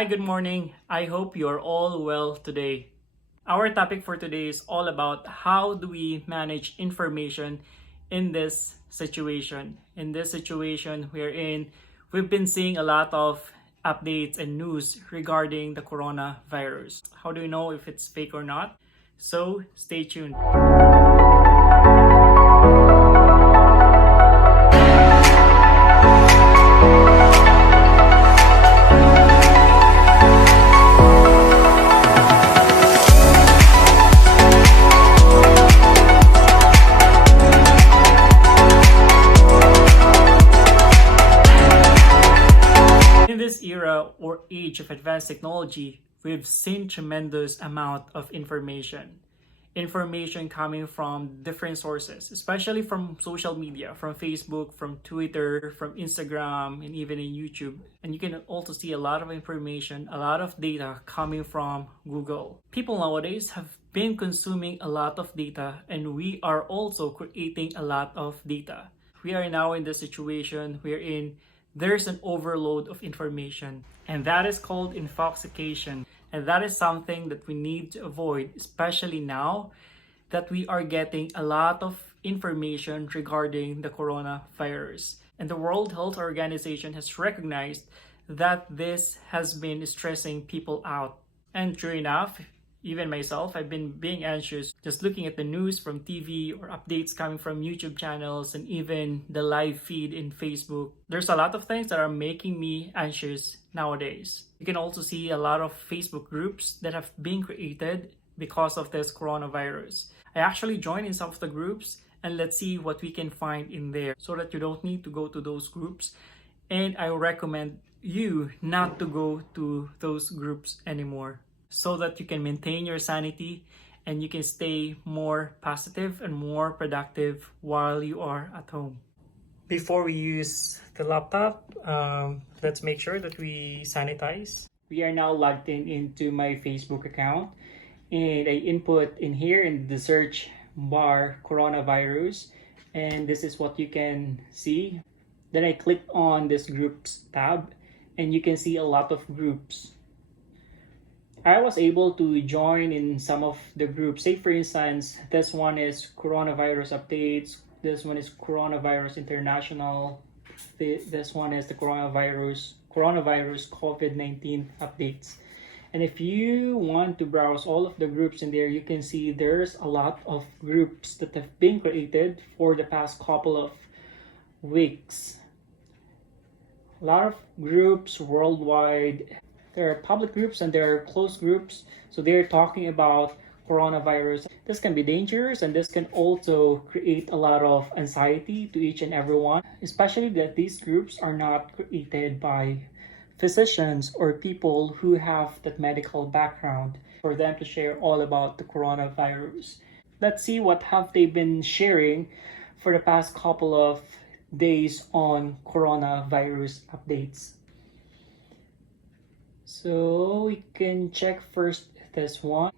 Hi, good morning. I hope you are all well today. Our topic for today is all about how do we manage information in this situation. In this situation we're in, we've been seeing a lot of updates and news regarding the coronavirus. How do you know if it's fake or not? So stay tuned. In this era or age of advanced technology, we've seen tremendous amount of information. Information coming from different sources, especially from social media, from Facebook, from Twitter, from Instagram, and even in YouTube. And you can also see a lot of information, a lot of data coming from Google. People nowadays have been consuming a lot of data, and we are also creating a lot of data. We are now in the situation wherein there's an overload of information, and that is called infoxication. And that is something that we need to avoid, especially now that we are getting a lot of information regarding the coronavirus. And the World Health Organization has recognized that this has been stressing people out. And true enough, even myself, I've been being anxious just looking at the news from TV or updates coming from YouTube channels and even the live feed in Facebook. There's a lot of things that are making me anxious nowadays. You can also see a lot of Facebook groups that have been created because of this coronavirus. I actually joined in some of the groups, and let's see what we can find in there so that you don't need to go to those groups. And I recommend you not to go to those groups anymore, so that you can maintain your sanity and you can stay more positive and more productive while you are at home. Before we use the laptop, let's make sure that we sanitize. We are now logged into my Facebook account, and I input in here in the search bar coronavirus, and this is what you can see. Then I click on this groups tab, and you can see a lot of groups. I was able to join in some of the groups. Say for instance, this one is coronavirus updates, this one is coronavirus international, this one is the coronavirus COVID-19 updates. And if you want to browse all of the groups in there, you can see there's a lot of groups that have been created for the past couple of weeks. A lot of groups worldwide. There are public groups and there are closed groups. So they're talking about coronavirus. This can be dangerous, and this can also create a lot of anxiety to each and everyone, especially that these groups are not created by physicians or people who have that medical background for them to share all about the coronavirus. Let's see what have they been sharing for the past couple of days on coronavirus updates. So we can check first this one.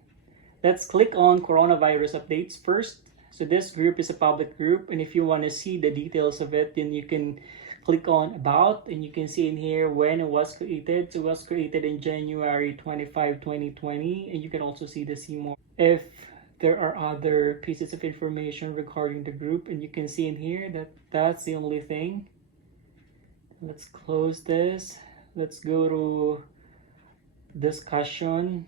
Let's click on coronavirus updates first. So this group is a public group, and if you want to see the details of it, then you can click on about, and you can see in here when it was created. So it was created in January 25, 2020, and you can also see the see more if there are other pieces of information regarding the group, and you can see in here that that's the only thing. Let's close this. Let's go to discussion.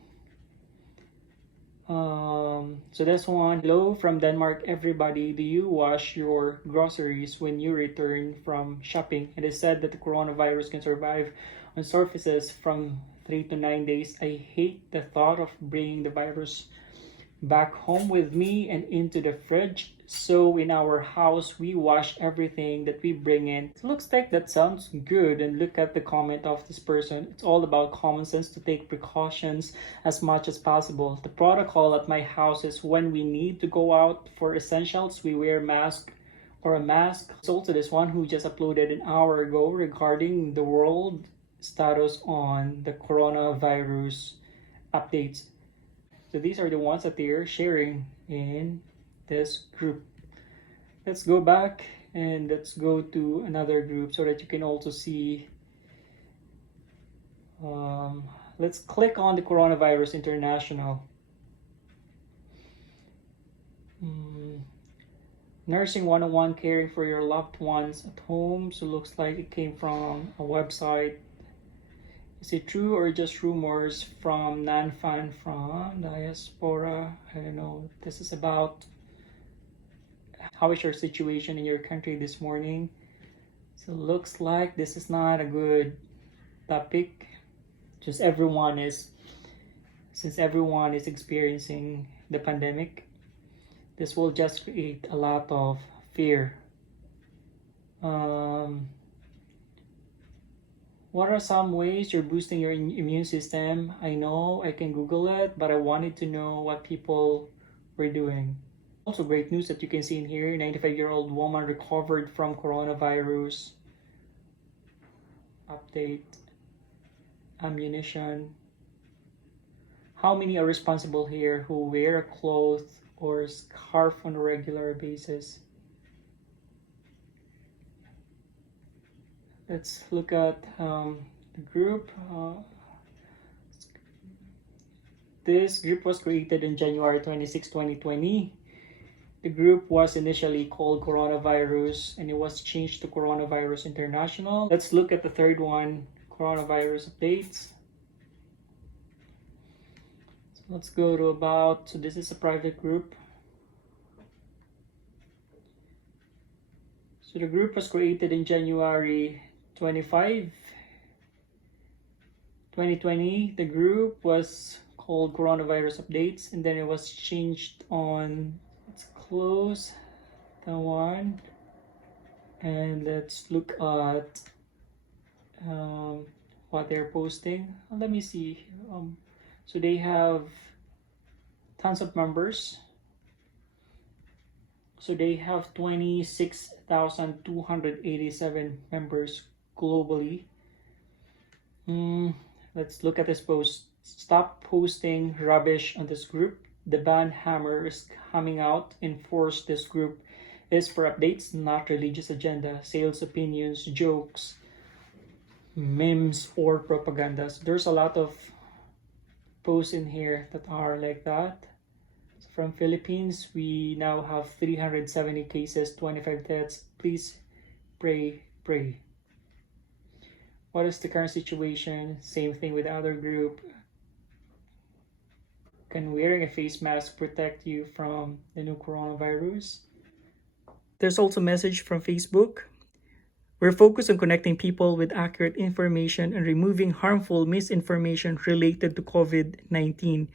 So this one, hello from Denmark everybody, do you wash your groceries when you return from shopping? It is said that the coronavirus can survive on surfaces from 3 to 9 days. I hate the thought of bringing the virus back home with me and into the fridge. So in our house, we wash everything that we bring in. It looks like that sounds good, and look at the comment of this person. It's all about common sense to take precautions as much as possible. The protocol at my house is when we need to go out for essentials, we wear a mask. It's also this one who just uploaded an hour ago regarding the world status on the coronavirus updates. So these are the ones that they're sharing in this group. Let's go back and let's go to another group so that you can also see Let's click on the Coronavirus International. Nursing 101, caring for your loved ones at home. So looks like it came from a website. Is it true or just rumors from Nanfan from diaspora? I don't know. This is about how is your situation in your country this morning. So looks like this is not a good topic. Since everyone is experiencing the pandemic, this will just create a lot of fear. What are some ways you're boosting your immune system? I know I can Google it, but I wanted to know what people were doing. Also great news that you can see in here, 95-year-old woman recovered from coronavirus. Update. Ammunition. How many are responsible here who wear a cloth or scarf on a regular basis? Let's look at the group. This group was created in January 26, 2020. The group was initially called Coronavirus and it was changed to Coronavirus International. Let's look at the third one, Coronavirus Updates. So let's go to About. So this is a private group. So the group was created in January 25, 2020. The group was called Coronavirus Updates and then it was changed on, let's close that one and let's look at what they're posting. Let me see. So they have tons of members. So they have 26,287 members globally. Let's look at this post. Stop posting rubbish on this group. The ban hammer is coming out. Enforce this group is for updates, not religious agenda, sales opinions, jokes, memes, or propaganda. So there's a lot of posts in here that are like that. So from Philippines, we now have 370 cases, 25 deaths. Please pray. What is the current situation? Same thing with the other group. Can wearing a face mask protect you from the new coronavirus? There's also a message from Facebook. We're focused on connecting people with accurate information and removing harmful misinformation related to COVID-19,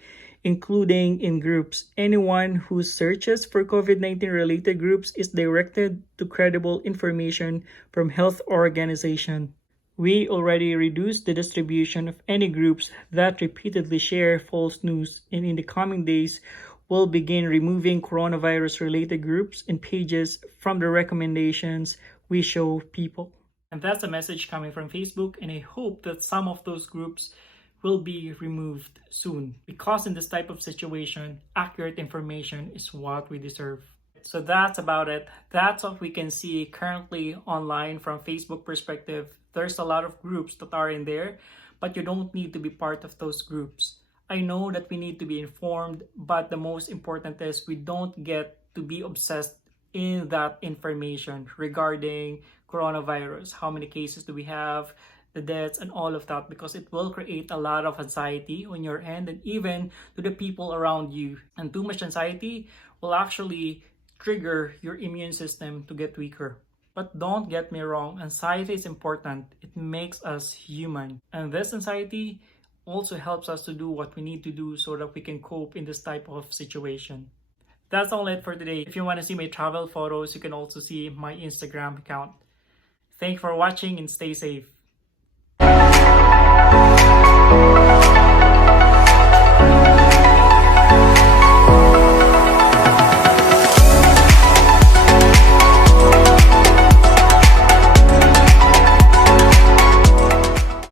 including in groups. Anyone who searches for COVID-19 related groups is directed to credible information from health organization. We already reduced the distribution of any groups that repeatedly share false news, and in the coming days, we'll begin removing coronavirus-related groups and pages from the recommendations we show people. And that's a message coming from Facebook, and I hope that some of those groups will be removed soon, because in this type of situation, accurate information is what we deserve. So that's about it. That's what we can see currently online from Facebook perspective. There's a lot of groups that are in there, but you don't need to be part of those groups. I know that we need to be informed, but the most important is we don't get to be obsessed in that information regarding coronavirus. How many cases do we have, the deaths, and all of that, because it will create a lot of anxiety on your end and even to the people around you. And too much anxiety will actually trigger your immune system to get weaker. But don't get me wrong, anxiety is important. It makes us human. And this anxiety also helps us to do what we need to do so that we can cope in this type of situation. That's all it for today. If you want to see my travel photos, you can also see my Instagram account. Thank you for watching and stay safe.